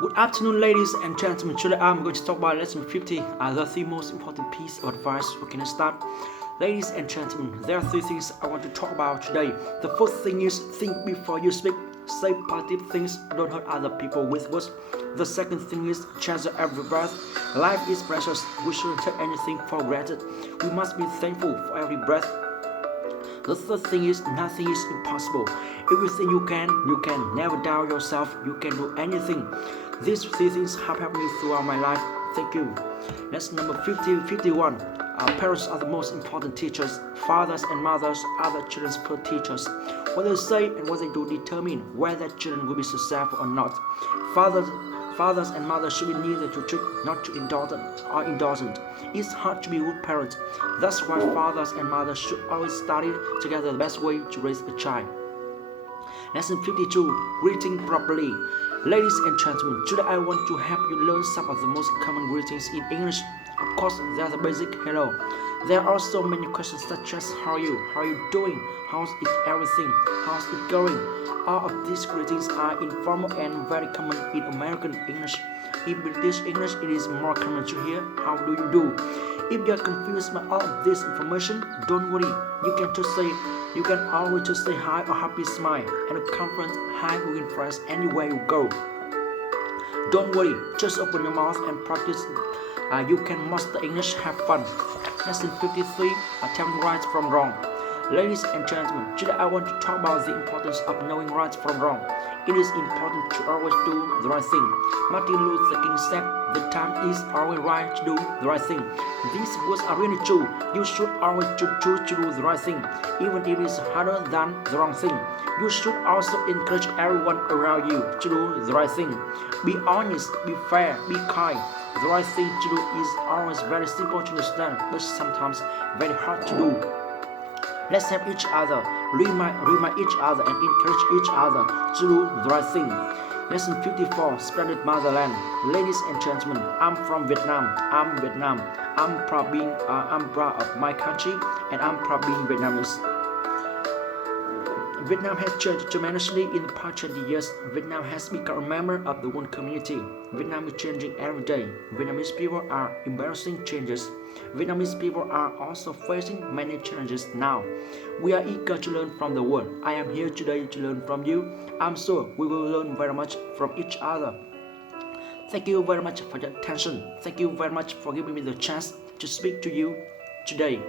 Good afternoon, ladies and gentlemen. Today I'm going to talk about lesson 50, the three most important piece of advice we can start. Ladies and gentlemen, there are three things I want to talk about today. The first thing is think before you speak. Say positive things, don't hurt other people with words. The second thing is treasure every breath. Life is precious, we shouldn't take anything for granted. We must be thankful for every breath. The third thing is nothing is impossible. If you think you can, you can. Never doubt yourself, you can do anything. These three things have helped me throughout my life. Thank you. Lesson number 51. Our parents are the most important teachers. Fathers and mothers are the children's first teachers. What they say and what they do determine whether children will be successful or not. Fathers and mothers should be neither too strict, not too indulgent. It's hard to be good parents. That's why fathers and mothers should always study together the best way to raise a child. Lesson 52. Greeting properly. Ladies and gentlemen, today I want to help you learn some of the most common greetings in English. Of course, there's the basic hello. There are also many questions such as how are you doing, how's it everything, how's it going. All of these greetings are informal and very common in American English. In British English, it is more common to hear how do you do. If you are confused by all of this information, don't worry. You can always just say hi or happy smile, and a confident hi will impress anywhere you go. Don't worry, just open your mouth and practice. You can master English, have fun. Lesson 53. Tell me right from wrong. Ladies and gentlemen, today I want to talk about the importance of knowing right from wrong. It is important to always do the right thing. Martin Luther King said, "The time is always right to do the right thing." These words are really true. You should always choose to do the right thing, even if it is harder than the wrong thing. You should also encourage everyone around you to do the right thing. Be honest, be fair, be kind. The right thing to do is always very simple to understand, but sometimes very hard to do. Let's help each other, remind each other, and encourage each other to do the right thing. Lesson 54. Splendid Motherland. Ladies and gentlemen, I'm from Vietnam. I'm proud of my country, and I'm proud being Vietnamese. Vietnam has changed tremendously in the past 20 years. Vietnam has become a member of the world community. Vietnam is changing every day. Vietnamese people are embracing changes. Vietnamese people are also facing many challenges now. We are eager to learn from the world. I am here today to learn from you. I'm sure we will learn very much from each other. Thank you very much for your attention. Thank you very much for giving me the chance to speak to you today.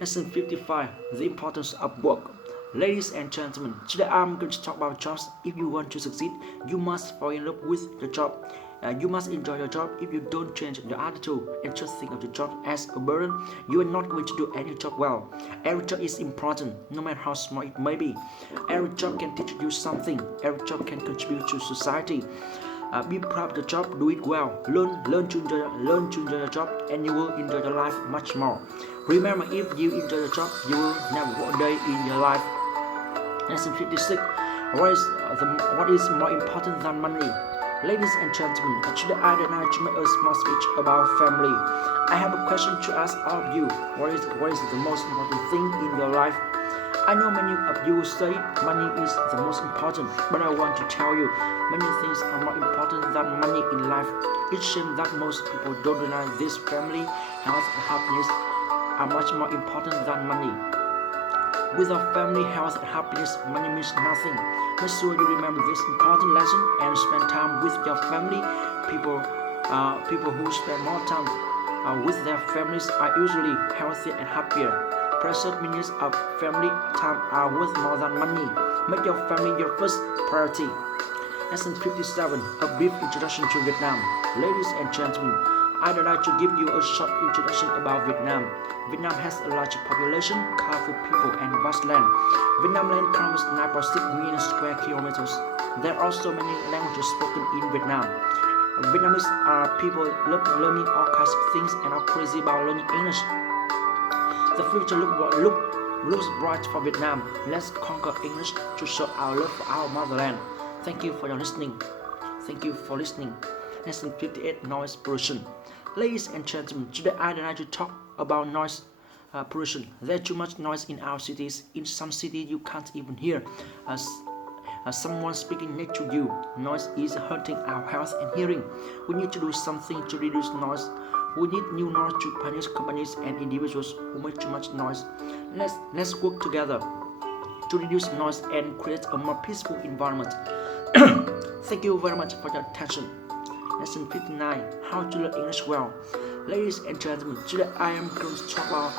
Lesson 55. The importance of work. Ladies and gentlemen, today I'm going to talk about jobs. If you want to succeed, you must fall in love with your job. You must enjoy your job. If you don't change your attitude and just think of the job as a burden, you are not going to do any job well. Every job is important, no matter how small it may be. Every job can teach you something. Every job can contribute to society. Be proud of the job, do it well. Learn to enjoy your job, and you will enjoy your life much more. Remember, if you enjoy your job, you will never work a day in your life. Lesson 56. What is more important than money? Ladies and gentlemen, today I would like to make a small speech about family. I have a question to ask all of you. What is the most important thing in your life? I know many of you say money is the most important, but I want to tell you, many things are more important than money in life. It's shame that most people don't realize this. Family, health, and happiness are much more important than money. Without family, health, and happiness, money means nothing. Make sure you remember this important lesson and spend time with your family. People who spend more time with their families are usually healthier and happier. Precious minutes of family time are worth more than money. Make your family your first priority. Lesson 57. A brief introduction to Vietnam. Ladies and gentlemen, I'd like to give you a short introduction about Vietnam. Vietnam has a large population, colorful people, and vast land. Vietnam land covers 9.6 million square kilometers. There are also many languages spoken in Vietnam. Vietnamese people love learning all kinds of things and are crazy about learning English. The future looks bright for Vietnam. Let's conquer English to show our love for our motherland. Thank you for your listening. Lesson 58. Noise pollution. Ladies and gentlemen, today I'd like to talk about noise pollution. There's too much noise in our cities. In some cities, you can't even hear someone speaking next to you. Noise is hurting our health and hearing. We need to do something to reduce noise. We need new noise to punish companies and individuals who make too much noise. Let's work together to reduce noise and create a more peaceful environment. Thank you very much for your attention. Lesson 59. How to learn English well. Ladies and gentlemen, today I am going to talk about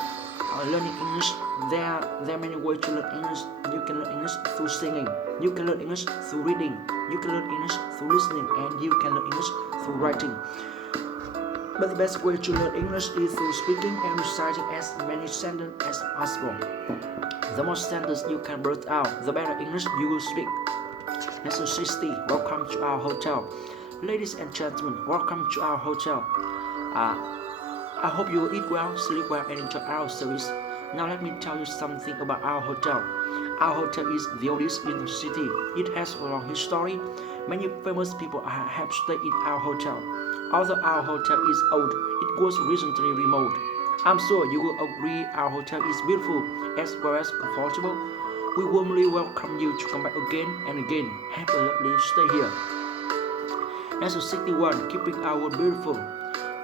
learning English. There are many ways to learn English. You can learn English through singing. You can learn English through reading. You can learn English through listening. And you can learn English through writing. But the best way to learn English is through speaking and reciting as many sentences as possible. The more sentences you can blurt out, the better English you will speak. Lesson 60. Welcome to our hotel. Ladies and gentlemen, welcome to our hotel. I hope you will eat well, sleep well, and enjoy our service. Now let me tell you something about our hotel. Our hotel is the oldest in the city. It has a long history. Many famous people have stayed in our hotel. Although our hotel is old, it was recently remodeled. I'm sure you will agree our hotel is beautiful as well as comfortable. We warmly welcome you to come back again and again. Have a lovely stay here. Lesson 61. Keeping our world beautiful.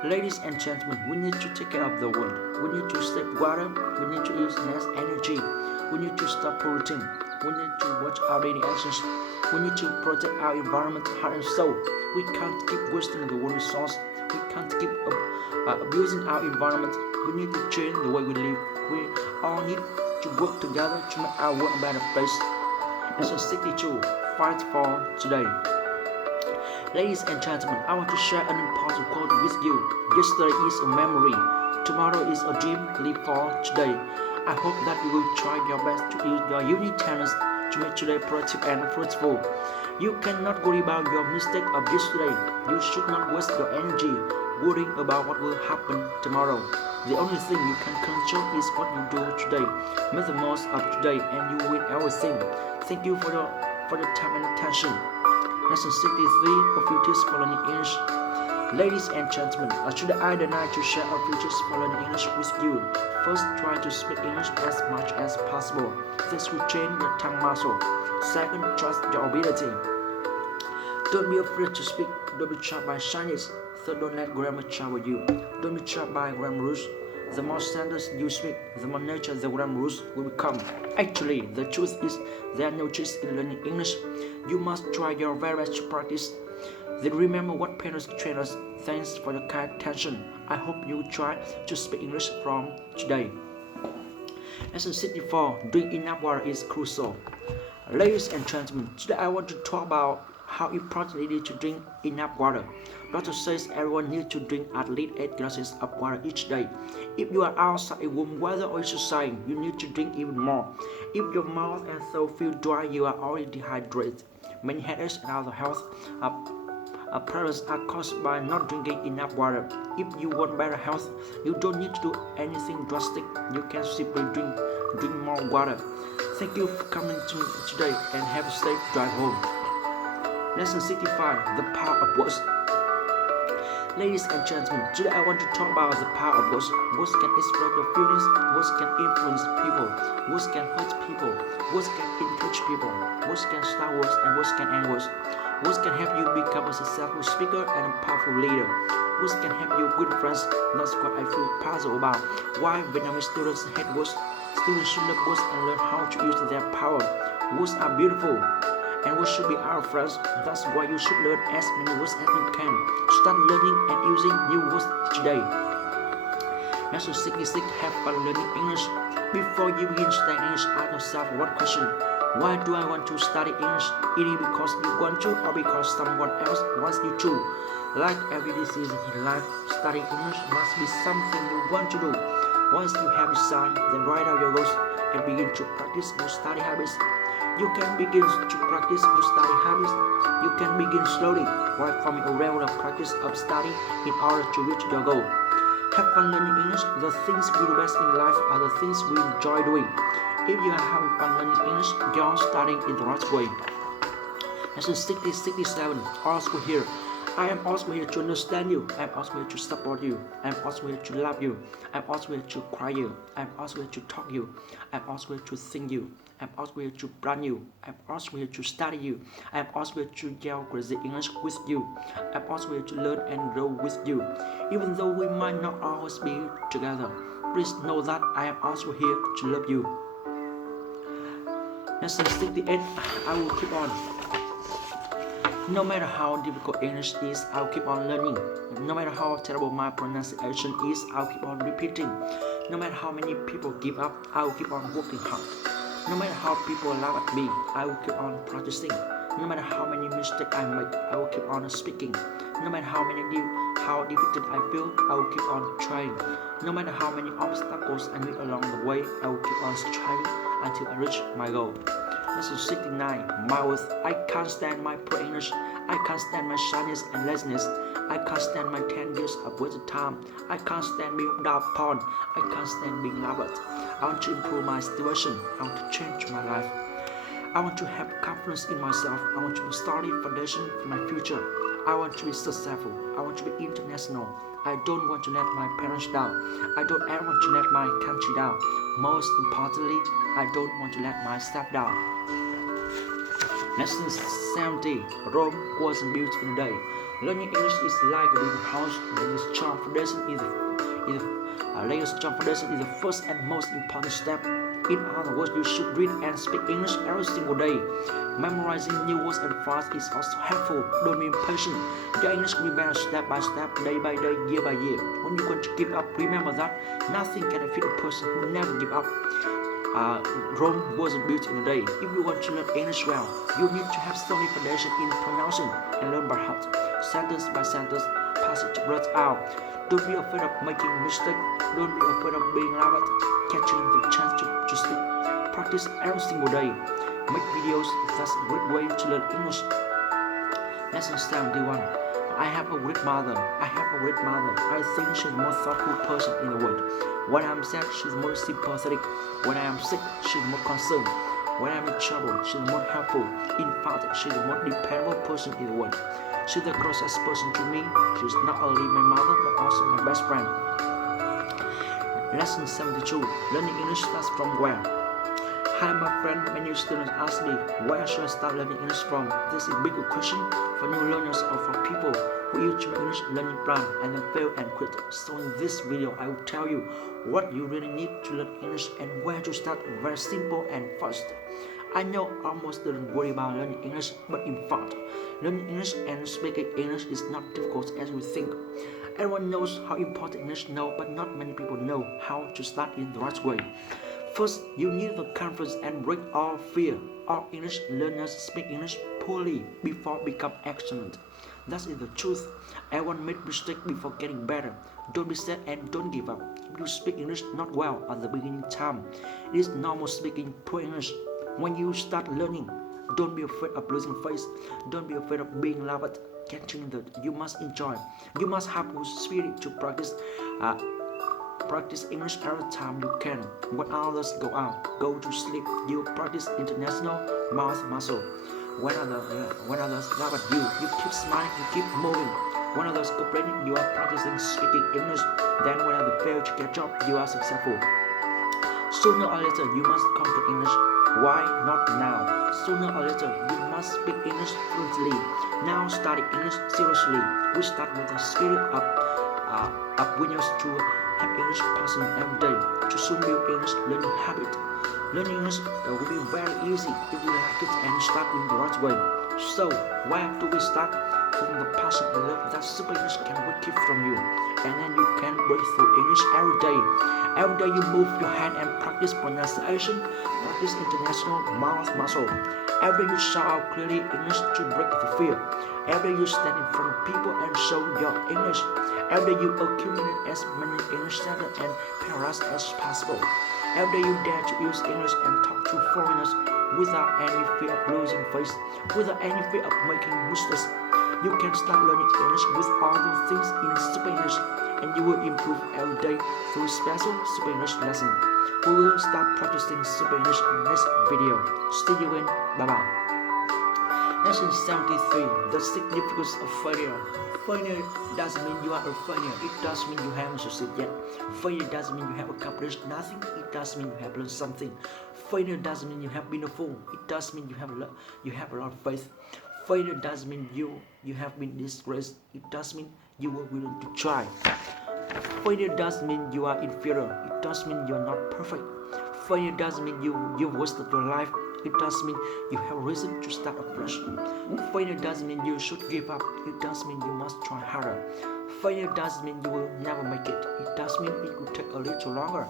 Ladies and gentlemen, we need to take care of the world. We need to save water. We need to use less energy. We need to stop polluting. We need to watch our daily actions. We need to protect our environment, heart and soul. We can't keep wasting the world resource. We can't keep abusing our environment. We need to change the way we live. We all need to work together to make our world a better place. Lesson 62. Fight for today. Ladies and gentlemen, I want to share an important quote with you. Yesterday is a memory. Tomorrow is a dream. Live for today. I hope that you will try your best to use your unique talents to make today productive and fruitful. You cannot worry about your mistake of yesterday. You should not waste your energy worrying about what will happen tomorrow. The only thing you can control is what you do today. Make the most of today and you win everything. Thank you for your time and attention. Lesson 63. A few tips for learning English. Ladies and gentlemen, today I decide to share a few tips for learning English with you. First, try to speak English as much as possible. This will train your tongue muscle. Second, trust your ability. Don't be afraid to speak. Don't be trapped by shyness. Third, don't let grammar trouble you. Don't be trapped by grammar rules. The more sentences you speak, the more nature the grammar rules will become. Actually, the truth is there are no tricks in learning English. You must try your very best to practice. Then remember what parents train us. Thanks for your kind attention. I hope you will try to speak English from today. Lesson 64. Drink enough water is crucial. Ladies and gentlemen, today I want to talk about how important it is to drink enough water. Doctor says everyone needs to drink at least 8 glasses of water each day. If you are outside in warm weather or exercising, you need to drink even more. If your mouth and throat feel dry, you are already dehydrated. Many headaches and other health problems are caused by not drinking enough water. If you want better health, you don't need to do anything drastic. You can simply drink more water. Thank you for coming to me today and have a safe drive home. Lesson 65. The power of words. Ladies and gentlemen, today I want to talk about the power of words. Words can express your feelings. Words can influence people. Words can hurt people. Words can encourage people. Words can start words and words can end words. Words can help you become a successful speaker and a powerful leader. Words can help you win friends. That's what I feel puzzled about. Why Vietnamese students hate words? Students should love words and learn how to use their power. Words are beautiful, and words should be our friends. That's why you should learn as many words as you can. Start learning and using new words today. Lesson 66. Have fun learning English. Before you begin studying English, ask yourself one question. Why do I want to study English? It is because you want to or because someone else wants you to. Like every decision in life, studying English must be something you want to do. Once you have decided, then write out your goals and begin to practice your study habits. You can begin to practice your study habits. You can begin slowly while forming a regular practice of study in order to reach your goal. Have fun learning English. The things we do best in life are the things we enjoy doing. If you are having fun learning English, get on studying in the right way. Lesson 67. Also here. I am also here to understand you. I am also here to support you. I am also here to love you. I am also here to cry you. I am also here to talk you. I am also here to sing you. I'm also here to brand you. I'm also here to study you. I'm also here to yell crazy English with you. I'm also here to learn and grow with you. Even though we might not always be together, please know that I am also here to love you. Lesson 68, I will keep on. No matter how difficult English is, I'll keep on learning. No matter how terrible my pronunciation is, I'll keep on repeating. No matter how many people give up, I will keep on working hard. No matter how people laugh at me, I will keep on practicing. No matter how many mistakes I make, I will keep on speaking. No matter how defeated I feel, I will keep on trying. No matter how many obstacles I meet along the way, I will keep on striving until I reach my goal. Lesson 69, my worth. I can't stand my poor English. I can't stand my shyness and laziness. I can't stand my 10 years of wasted time. I can't stand being without porn. I can't stand being loved. I want to improve my situation. I want to change my life. I want to have confidence in myself. I want to start a foundation for my future. I want to be successful. I want to be international. I don't want to let my parents down. I don't ever want to let my country down. Most importantly, I don't want to let myself down. Lesson 70. Rome wasn't built in a day. Learning English is like a building house. The strong foundation is the first and most important step. In other words, you should read and speak English every single day. Memorizing new words and phrases is also helpful. Don't be impatient. Your English will be better step by step, day by day, year by year. When you're going to give up, remember that nothing can defeat a person who never give up. Rome wasn't built in a day. If you want to learn English well, you need to have solid foundation in pronouncing and learn by heart, sentence by sentence, passage words out. Don't be afraid of making mistakes. Don't be afraid of being laughed, catching the chance to speak. Practice every single day. Make videos. That's a great way to learn English. Lesson 71. I have a great mother. I think she's the most thoughtful person in the world. When I'm sad, she's more sympathetic. When I am sick, she's more concerned. When I'm in trouble, she's more helpful. In fact, she's the most dependable person in the world. She's the closest person to me. She's not only my mother, but also my best friend. Lesson 72. Learning English starts from where? Hi, my friend. Many students ask me, where should I start learning English from? This is a big question for new learners or for people who use your English learning plan and then fail and quit. So in this video, I will tell you what you really need to learn English and where to start. Very simple and fast. I know almost students worry about learning English, but in fact, learning English and speaking English is not difficult as we think. Everyone knows how important English is, but not many people know how to start in the right way. First, you need the confidence and break all fear. All English learners speak English poorly before become excellent. That is the truth. Everyone makes mistakes before getting better. Don't be sad and don't give up. If you speak English not well at the beginning time, it is normal speaking poor English. When you start learning, don't be afraid of losing face. Don't be afraid of being laughed. Catching that you must enjoy. You must have good spirit to practice English every time you can. When others go out, go to sleep, you practice international mouth muscle. When others laugh at you, you keep smiling, you keep moving. When others complaining, you are practicing speaking English. Then when others fail to catch up, you are successful. Sooner or later, you must conquer English. Why not now? Sooner or later, you must speak English fluently. Now study English seriously. We start with the spirit of winners to have English passion every day. To soon build English learning habit. Learning English will be very easy if you like it and start in the right way. So, where do we start? From the passion and love that super English can keep from you, and then you can break through English every day. Every day you move your hand and practice pronunciation, practice international mouth muscle. Every day you shout out clearly English to break the fear. Every day you stand in front of people and show your English. Every day you accumulate as many English sentences and paragraphs as possible. Every day you dare to use English and talk to foreigners without any fear of losing face, without any fear of making mistakes. You can start learning English with all those things in super English, and you will improve every day through special super English lesson. We will start practicing super English in the next video. See you in. Bye bye. Lesson 73. The significance of failure. Failure doesn't mean you are a failure. It does mean you haven't succeeded yet. Failure doesn't mean you have accomplished nothing. It does mean you have learned something. Failure doesn't mean you have been a fool. It does mean you have a lot of faith. Failure doesn't mean you have been disgraced. It does mean you were willing to try. Failure doesn't mean you are inferior. It does mean you are not perfect. Failure doesn't mean you've wasted your life. It does mean you have reason to start afresh. Failure doesn't mean you should give up. It does mean you must try harder. Failure doesn't mean you will never make it. It does mean it will take a little longer.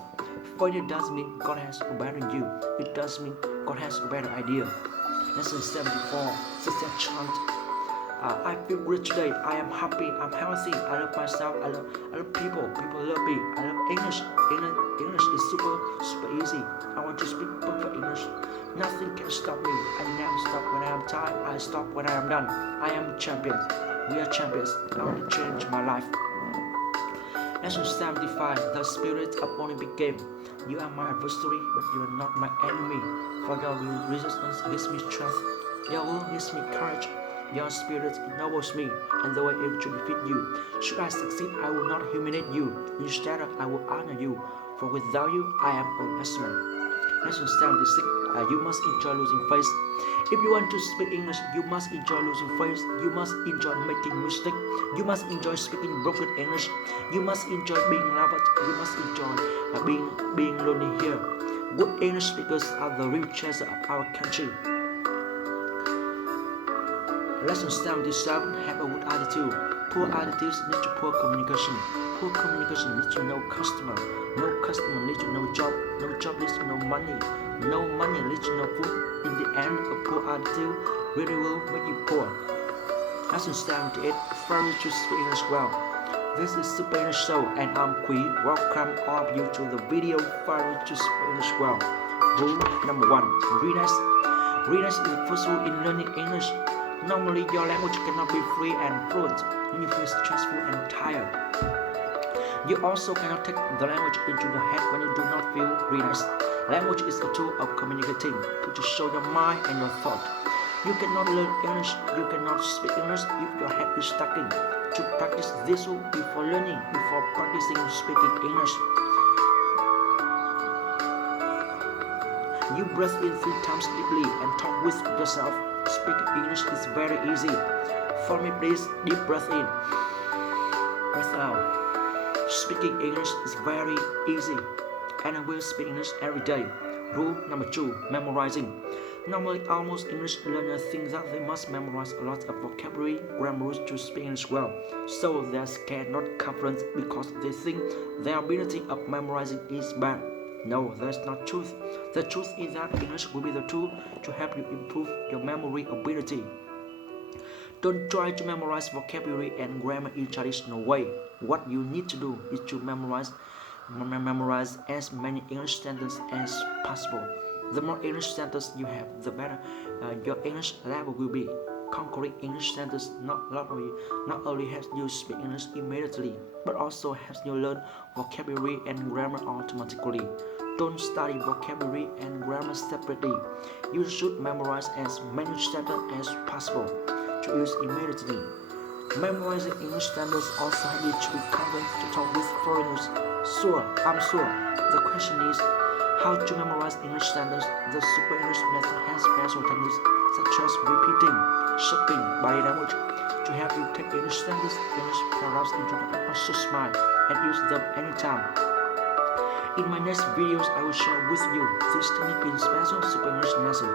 Failure doesn't mean God has abandoned you. It does mean God has a better idea. Lesson 74. Sister Chant. I feel great today. I am happy. I'm healthy. I love myself. I love people. People love me. I love English. English is super easy. I want to speak perfect English. Nothing can stop me. I never stop when I am tired. I stop when I am done. I am champion. We are champions. I want to change my life. Lesson 75. The spirit of Olympic game. You are my adversary, but you are not my enemy. For your resistance gives me strength. Your will gives me courage. Your spirit ennobles me, and though I aim to defeat you, should I succeed, I will not humiliate you. Instead, I will honor you, for without you, I am a messenger. Lesson 76. You must enjoy losing face. If you want to speak English, you must enjoy losing face. You must enjoy making mistakes. You must enjoy speaking broken English. You must enjoy being loved. You must enjoy being lonely here. Good English speakers are the real treasure of our country. Lesson 77. Have a good attitude. Poor attitudes lead to poor communication. Poor communication leads to no customer. No customer leads to no job. No job leads to no money. No money leads to no food. In the end, a poor attitude really will make you poor. Lesson 78. Failure to speak English well. This is Super English Show, and I'm Quý. Welcome all of you to the video Failure to speak English well. Rule number 1. Readiness. Readiness is the first rule in learning English. Normally, your language cannot be free and fluent when you feel stressful and tired. You also cannot take the language into the head when you do not feel readiness. Language is a tool of communicating to show your mind and your thought. You cannot learn English, you cannot speak English if your head is stuck in. To practice this rule before practicing speaking English. You breathe in 3 times deeply and talk with yourself. Speaking English is very easy. Follow me please. Deep breath in. Breath out. Speaking English is very easy. And I will speak English every day. Rule number 2. Memorizing. Normally, almost English learners think that they must memorize a lot of vocabulary, grammar rules to speak English well. So they are scared, not confident, because they think their ability of memorizing is bad. No, that's not truth. The truth is that English will be the tool to help you improve your memory ability. Don't try to memorize vocabulary and grammar in traditional way. What you need to do is to memorize as many English sentences as possible. The more English sentences you have, the better your English level will be. Conquering English sentences not only helps you speak English immediately, but also helps you learn vocabulary and grammar automatically. Don't study vocabulary and grammar separately. You should memorize as many sentences as possible to use immediately. Memorizing English sentences also helps you to be confident to talk with foreigners. Sure, I'm sure. The question is how to memorize English sentences. The Super English method has special techniques such as repeating, shaping body language to help you take English sentences, English paragraphs into the unconscious mind and use them anytime. In my next videos, I will share with you this technique in special Super English lesson.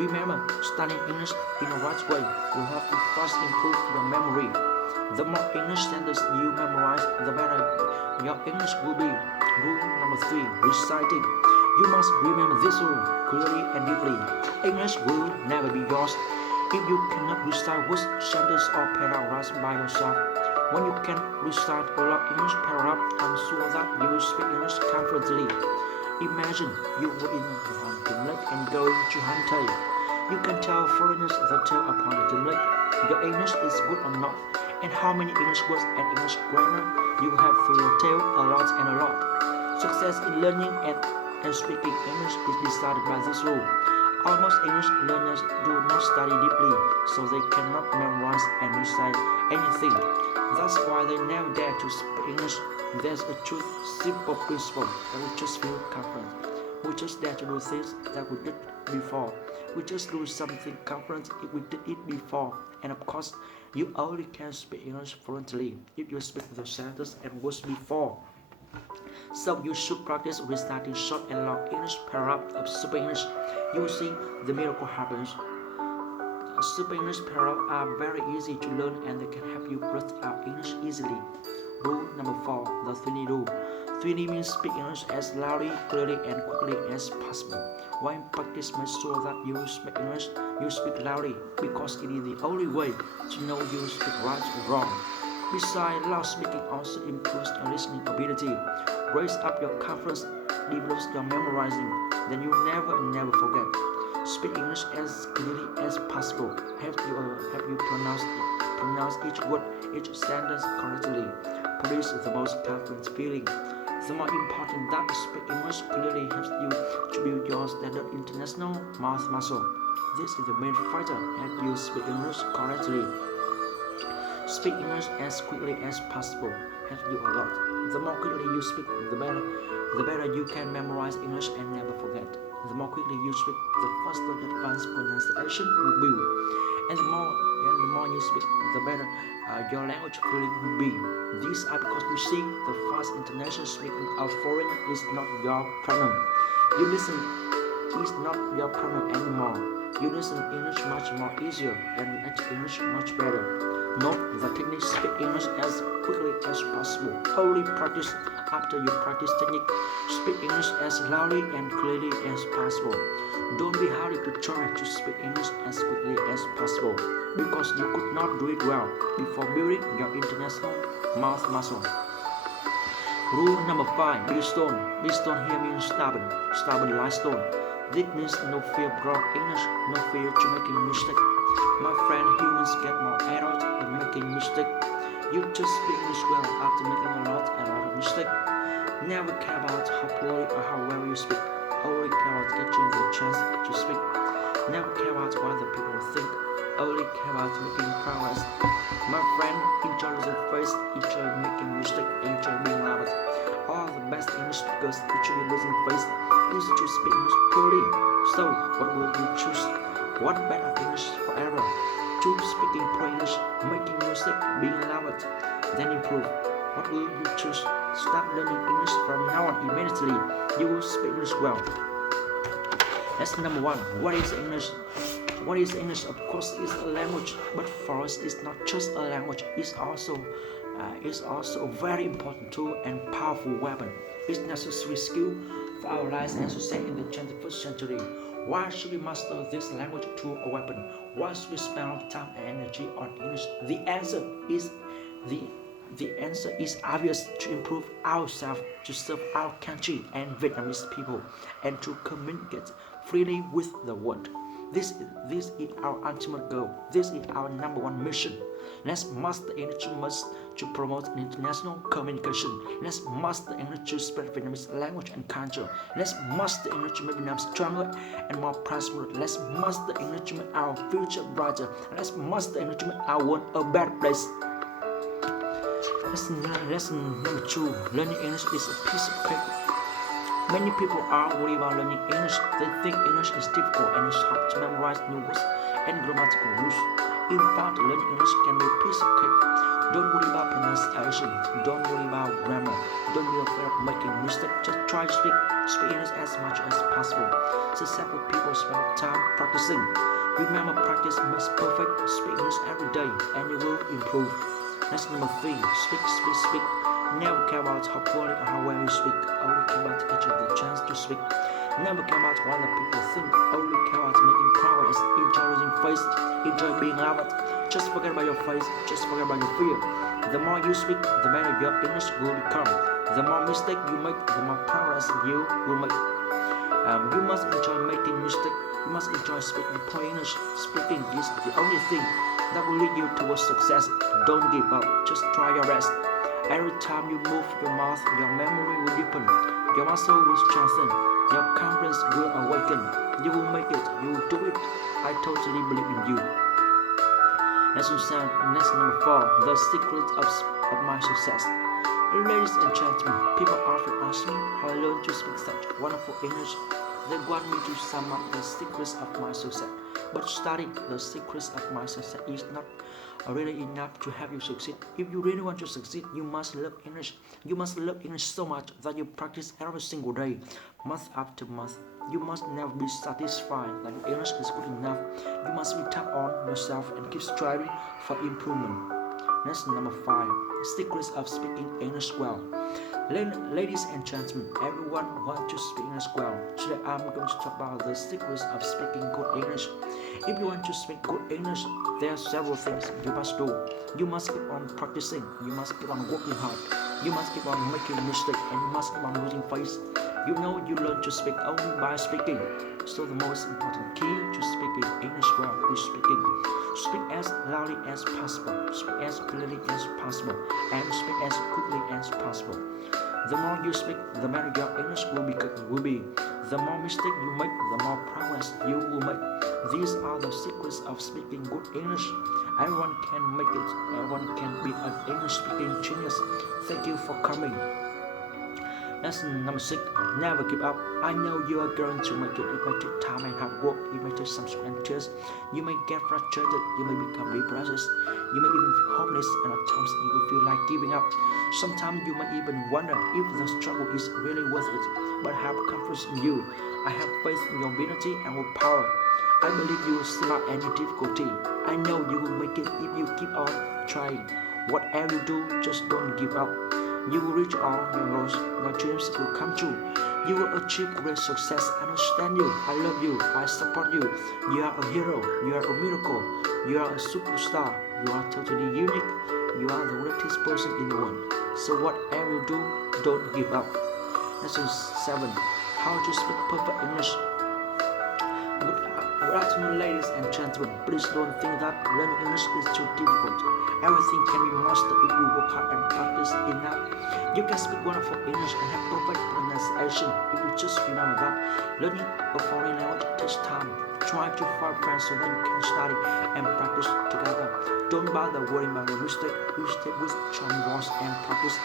Remember, studying English in the right way will help you first improve your memory. The more English sentences you memorize, the better your English will be. Rule number 3. Reciting. You must remember this rule clearly and deeply. English will never be yours if you cannot recite words, sentences, or paragraphs by yourself. When you can recite a lot English paragraph, I'm sure that you will speak English confidently. Imagine you were in the hunting lake and going to hunt. You can tell foreigners the tale upon the lake. Your English is good or not, and how many English words and English grammar you have through your tale, a lot and a lot. Success in learning and speaking English is decided by this rule. Almost English learners do not study deeply, so they cannot memorize and recite anything. That's why they never dare to speak English. There's a simple principle that we just feel confident. We just dare to do things that we did before. We just do something confident if we did it before. And of course, you only can speak English fluently if you speak the sentences and words before. So you should practice reciting short and long English paragraphs of Super English. You will see the miracle happens. Super English paragraphs are very easy to learn and they can help you brush out English easily. Rule number 4, the Sweeney rule. Sweeney means speak English as loudly, clearly, and quickly as possible. When practice, make sure that you speak English, you speak loudly, because it is the only way to know you speak right or wrong. Besides, loud speaking also improves your listening ability, raise up your confidence, develops your memorizing, then you never forget. Speak English as clearly as possible, help you pronounce each word, each sentence correctly, produce the most confident feeling. The more important that speak English clearly helps you to build your standard international mouth muscle. This is the main factor help you speak English correctly. Speak English as quickly as possible helps you a lot. The more quickly you speak, the better you can memorize English and never forget. The more quickly you speak, the faster advanced pronunciation will be. And the more you speak, the better your language feeling will be. These are because you see, the fast international speaking of foreigner is not your problem. You listen is not your problem anymore. You listen English much more easier and react English much better. Note the technique speak English as quickly as possible. Only practice after you practice technique. Speak English as loudly and clearly as possible. Don't be hurried to try to speak English as quickly as possible because you could not do it well before building your international mouth muscle. Rule number 5, be stone. Be stone here means stubborn like stone. This means no fear of wrong English, no fear to making mistake. My friend, humans get more errors in making mistake. You just speak English well after making a lot of mistake. Never care about how poorly or how well you speak. Only care about getting the chance to speak. Never care about what the people think. Only care about making progress. My friend, enjoy losing face, enjoy making mistake, enjoy being loved. All the best English speakers enjoy losing face, used to speak English poorly. So, what will you choose? What better English forever? Choose speaking poor English, making mistake, being loved, then improve. What will you choose? Start learning English from now on immediately. You will speak English well. Lesson number 1. What is English? What is English? Of course, it's a language, but for us, it's not just a language. It's also a very important tool and powerful weapon. It's necessary skill for our lives and society in the 21st century. Why should we master this language tool or weapon? Why should we spend our time and energy on English? The answer is obvious: to improve ourselves, to serve our country and Vietnamese people, and to communicate freely with the world. This is our ultimate goal. This is our number 1 mission. Let's master English to promote international communication. Let's master English to spread Vietnamese language and culture. Let's master English to make Vietnam stronger and more prosperous. Let's master English to make our future brighter. Let's master English to make our world a better place. Lesson number 2. Learning English is a piece of cake. Many people are worried about learning English. They think English is difficult and it's hard to memorize new words and grammatical rules. In fact, learning English can be a piece of cake. Don't worry about pronunciation. Don't worry about grammar. Don't be afraid of making mistakes. Just try to speak English as much as possible. Successful people spend time practicing. Remember, practice makes perfect. Speak English every day and you will improve. Lesson number 3. Speak. Never care about how poorly or how well you speak. Only care about getting the chance to speak. Never care about what the people think. Only care about making progress. Enjoy losing face. Enjoy being loved. Just forget about your face. Just forget about your fear. The more you speak, the better your English will become. The more mistakes you make, the more progress you will make. You must enjoy making mistakes. You must enjoy speaking poor English. Speaking is the only thing that will lead you towards success. Don't give up. Just try your best. Every time you move your mouth, your memory will deepen. Your muscle will strengthen. Your confidence will awaken. You will make it. You will do it. I totally believe in you. Lesson number 4. The secret of my success. Ladies and gentlemen, people often ask me how I learned to speak such wonderful English. They want me to sum up the secrets of my success. But studying the secrets of my success is not really enough to help you succeed. If you really want to succeed, you must love English. You must love English so much that you practice every single day, month after month. You must never be satisfied that your English is good enough. You must be tough on yourself and keep striving for improvement. Lesson number 5. Secrets of speaking English well. Ladies and gentlemen, everyone wants to speak English well. Today I'm going to talk about the secrets of speaking good English. If you want to speak good English, there are several things you must do. You must keep on practicing. You must keep on working hard. You must keep on making mistakes, and you must keep on losing face. You know you learn to speak only by speaking. So the most important key to speaking English well is speaking. Speak as loudly as possible, speak as clearly as possible, and speak as quickly as possible. The more you speak, the better your English will be. The more mistakes you make, the more progress you will make. These are the secrets of speaking good English. Everyone can make it. Everyone can be an English speaking genius. Thank you for coming. Lesson number 6. Never give up. I know you are going to make it. It may take time and hard work. It may take some sweat and tears. You may get frustrated. You may become depressed. You may even feel hopeless, and at times you will feel like giving up. Sometimes you may even wonder if the struggle is really worth it. But I have confidence in you. I have faith in your ability and your power. I believe you will surmount any difficulty. I know you will make it if you keep on trying. Whatever you do, just don't give up. You will reach all your goals. Your dreams will come true. You will achieve great success. I understand you. I love you. I support you. You are a hero. You are a miracle. You are a superstar. You are totally unique. You are the greatest person in the world. So whatever you do, don't give up. Lesson 7. How to speak perfect English. Good afternoon, ladies and gentlemen. Please don't think that learning English is too difficult. Everything can be mastered if you work hard and practice enough. You can speak wonderful English and have perfect pronunciation if you just remember that learning a foreign language takes time. Try to find friends so that you can study and practice together. Don't bother worrying about your mistake. You stay with charming voice and practice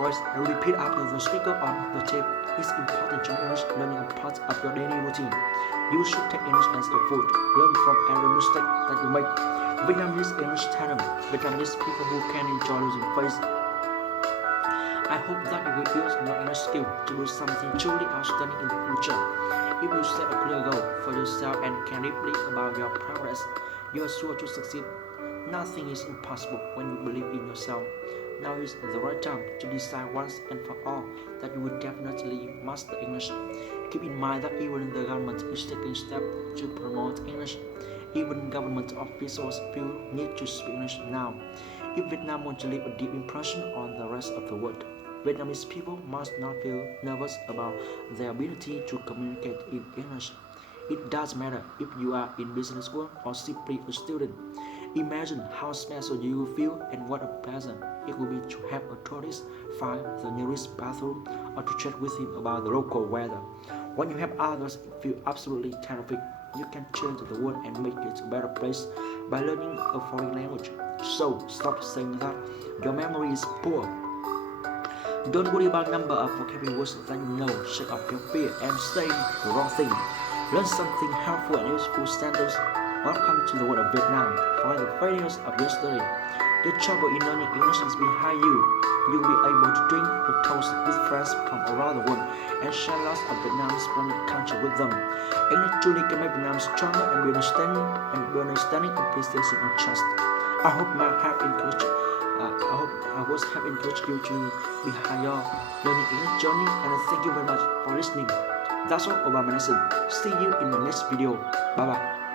voice and repeat after the speaker on the tape. It's important to English learning a part of your daily routine. You should take English as a food. Learn from every mistake that you make. Vietnamese English talent. Vietnamese people who can enjoy losing face. I hope that you will use your English skill to do something truly outstanding in the future. If you set a clear goal for yourself and care deeply about your progress, you are sure to succeed. Nothing is impossible when you believe in yourself. Now is the right time to decide once and for all that you will definitely master English. Keep in mind that even the government is taking steps to promote English. Even government officials feel need to speak English now. If Vietnam wants to leave a deep impression on the rest of the world, Vietnamese people must not feel nervous about their ability to communicate in English. It doesn't matter if you are in business school or simply a student. Imagine how special you will feel and what a pleasure it will be to have a tourist find the nearest bathroom or to chat with him about the local weather. When you have others feel absolutely terrific, you can change the world and make it a better place by learning a foreign language. So stop saying that your memory is poor. Don't worry about number of vocabulary words that you know. Shake off your fear and say the wrong thing. Learn something helpful and useful sentences. Welcome to the world of Vietnam. Find the failures of yesterday. The trouble in learning English is behind you. You will be able to drink a toast with friends from around the world and share lots of Vietnam's splendid culture with them. English truly can make Vietnam stronger and be understanding, appreciation, and trust. I hope my help encouraged. I was help encourage you to behind your learning English journey, and thank you very much for listening. That's all about my lesson. See you in the next video. Bye bye.